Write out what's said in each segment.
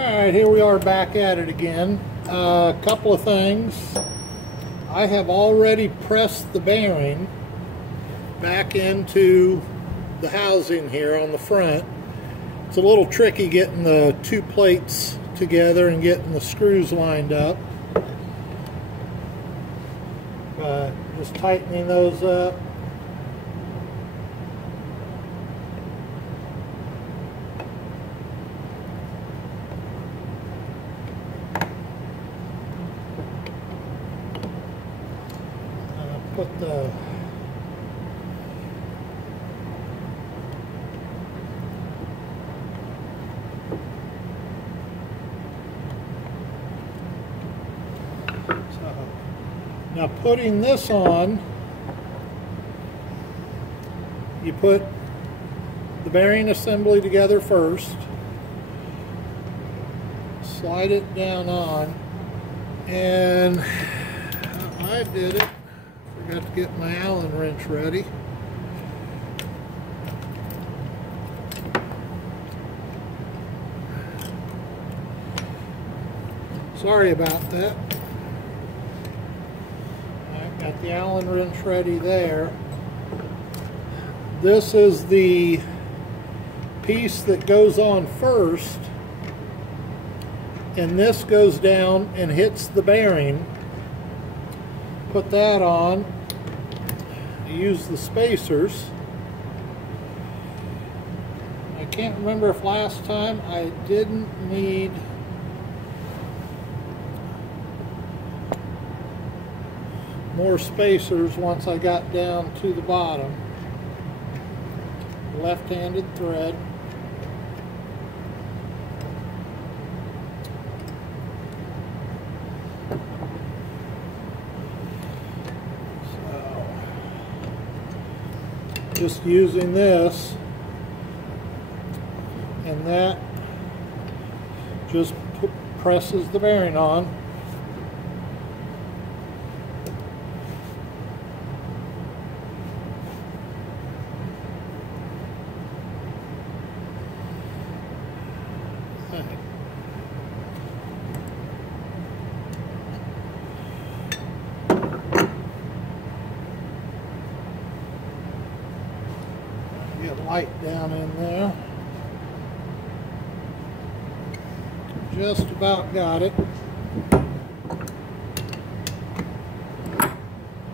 Alright, here we are back at it again. A couple of things. I have already pressed the bearing back into the housing here on the front. It's a little tricky getting the two plates together and getting the screws lined up. But just tightening those up. Put the now putting this on, you put the bearing assembly together first, slide it down on, and I did it. Forgot to get my Allen wrench ready. Sorry about that. I got the Allen wrench ready there. This is the piece that goes on first, and this goes down and hits the bearing. Put that on. Use the spacers. I can't remember if last time I didn't need more spacers once I got down to the bottom. Left-handed thread. Just using this, and that just presses the bearing on. Get light down in there. Just about got it.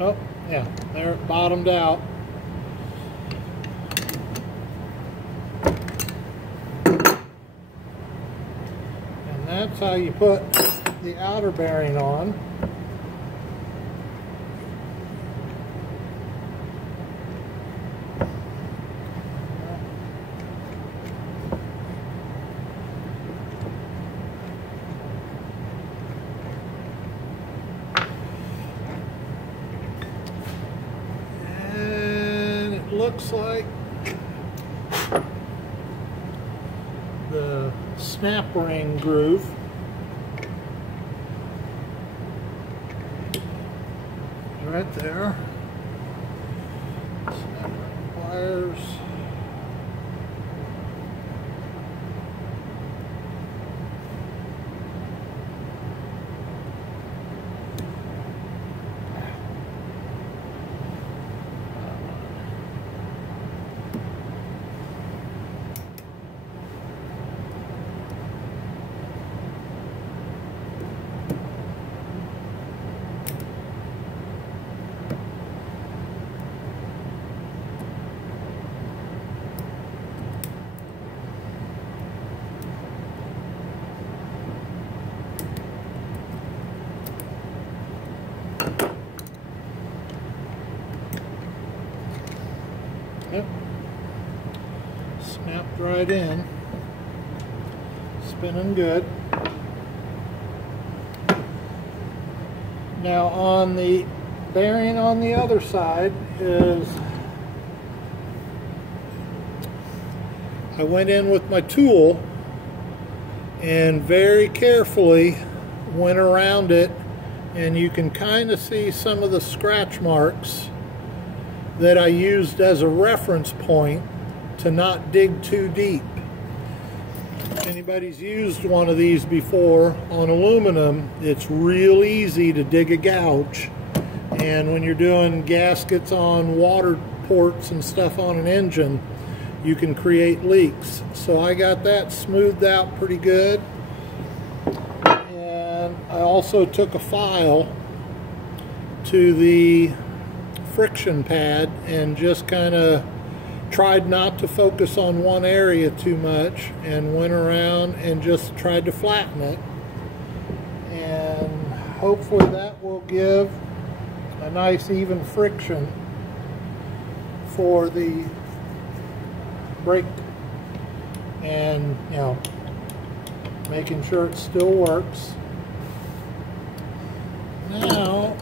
Oh, yeah, there it bottomed out. And that's how you put the outer bearing on. Looks like the snap ring groove right there. Snap ring pliers. Yep. Snapped right in. Spinning good. Now on the bearing on the other side is, I went in with my tool and very carefully went around it, and you can kind of see some of the scratch marks that I used as a reference point to not dig too deep. anybody's used one of these before on aluminum, it's real easy to dig a gouge. And when you're doing gaskets on water ports and stuff on an engine, you can create leaks. So I got that smoothed out pretty good. And I also took a file to the friction pad and just kind of tried not to focus on one area too much and went around and just tried to flatten it. And hopefully that will give a nice even friction for the brake, and you know, making sure it still works. Now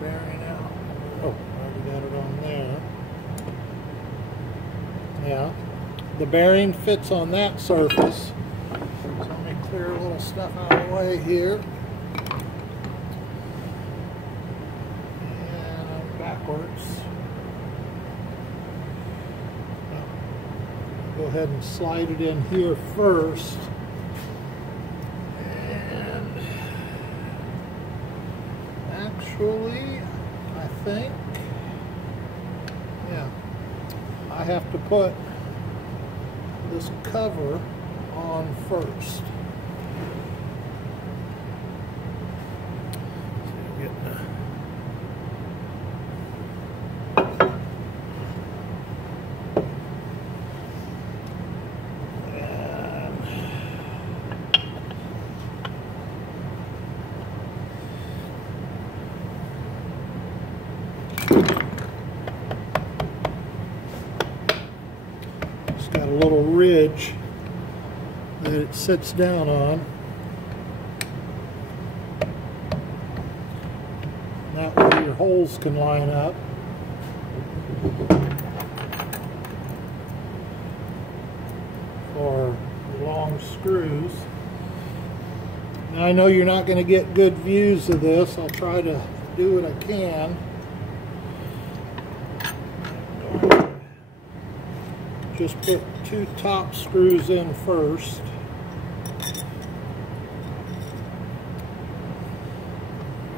bearing out. Oh, already got it on there. Yeah, the bearing fits on that surface. So let me clear a little stuff out of the way here. And I'm backwards. Go ahead and slide it in here first. Actually, I think, yeah, I have to put this cover on first. So getting got a little ridge that it sits down on. That way your holes can line up. For long screws. Now I know you're not going to get good views of this. I'll try to do what I can. Just put 2 top screws in first.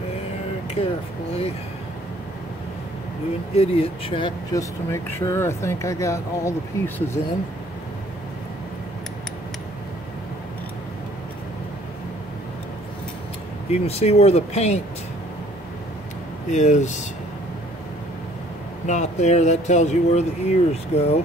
Very carefully. Do an idiot check just to make sure. I think I got all the pieces in. You can see where the paint is not there. That tells you where the ears go.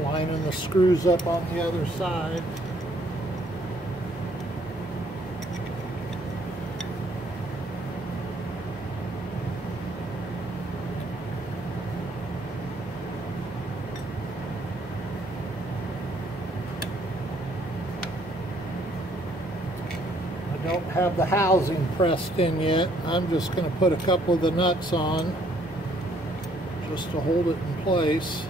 Lining the screws up on the other side. I don't have the housing pressed in yet. I'm just going to put a couple of the nuts on just to hold it in place.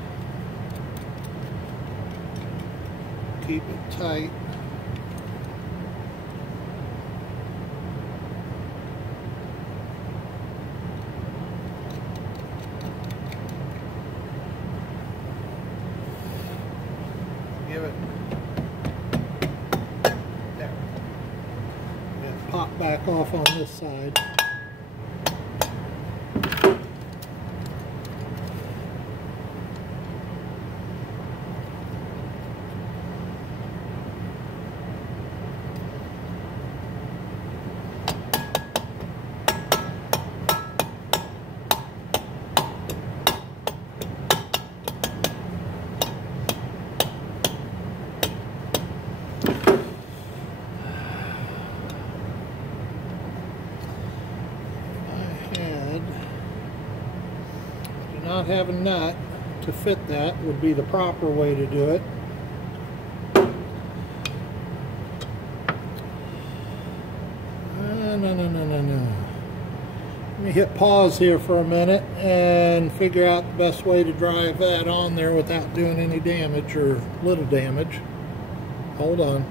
Keep it tight. Give it there. And pop back off on this side. Not have a nut to fit that would be the proper way to do it. me hit pause here for a minute and figure out the best way to drive that on there without doing any damage or little damage. Hold on.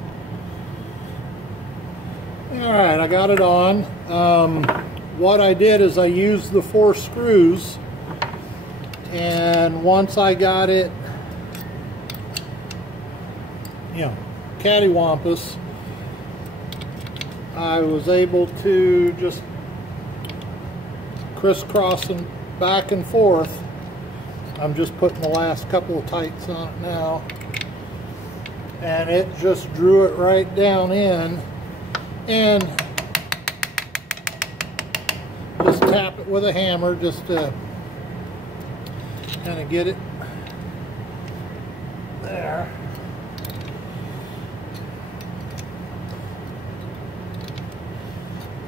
Alright, I got it on. What I did is I used the 4 screws, and once I got it, cattywampus, I was able to just crisscrossing back and forth. I'm just putting the last couple of tights on it now, and it just drew it right down in, and just tap it with a hammer just to kind of get it there.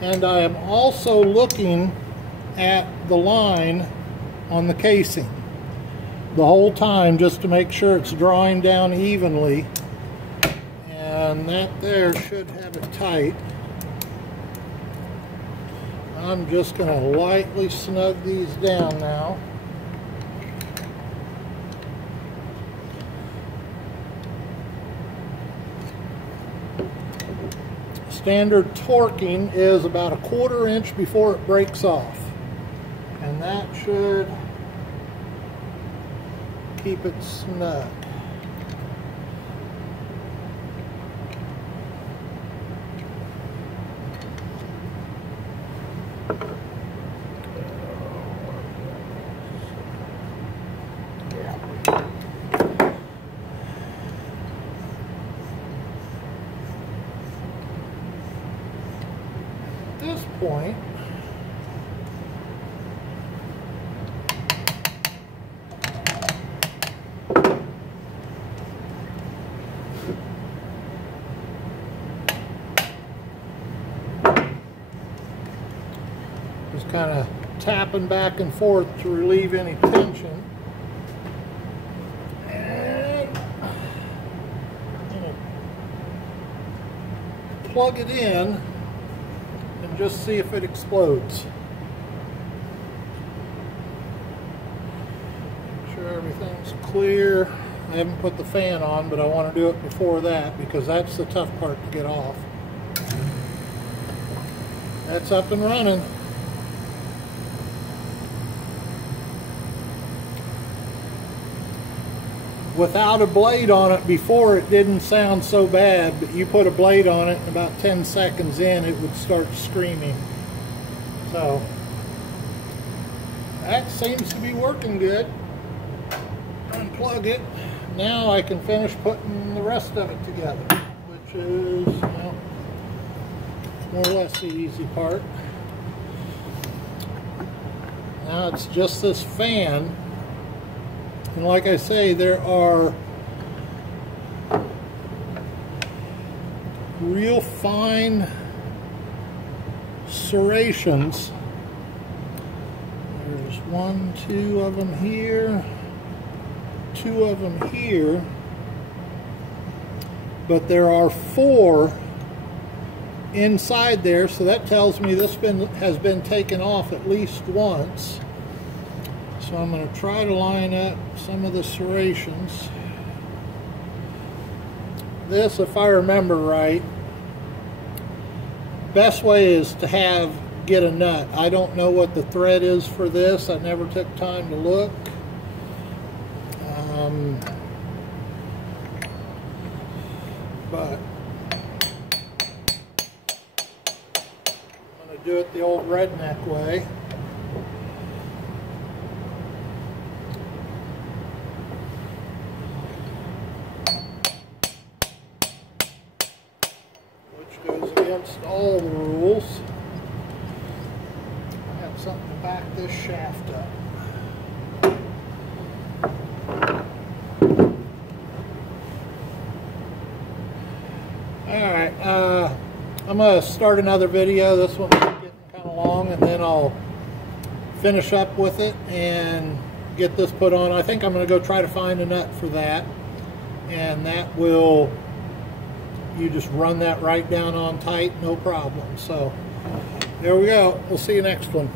And I am also looking at the line on the casing the whole time just to make sure it's drawing down evenly, and that there should have it tight. I'm just going to lightly snug these down now. Standard torquing is about 1/4 inch before it breaks off, and that should keep it snug. At this point, just kind of tapping back and forth to relieve any tension. And I'm going to plug it in and just see if it explodes. Make sure everything's clear. I haven't put the fan on, but I want to do it before that because that's the tough part to get off. That's up and running. Without a blade on it before, it didn't sound so bad, but you put a blade on it and about 10 seconds in it would start screaming. So that seems to be working good. Unplug it. Now I can finish putting the rest of it together, which is, well, more or less the easy part. Now it's just this fan. And like I say, there are real fine serrations. There's 1, 2 of them here, 2 of them here, but there are 4 inside there, so that tells me this has been taken off at least once. So I'm going to try to line up some of the serrations. This, if I remember right, best way is to get a nut. I don't know what the thread is for this. I never took time to look. But I'm going to do it the old redneck way. Goes against all the rules. I have something to back this shaft up. Alright, I'm going to start another video. This one's getting kind of long, and then I'll finish up with it and get this put on. I think I'm going to go try to find a nut for that, and that will, you just run that right down on tight, no problem. So there we go. We'll see you next one.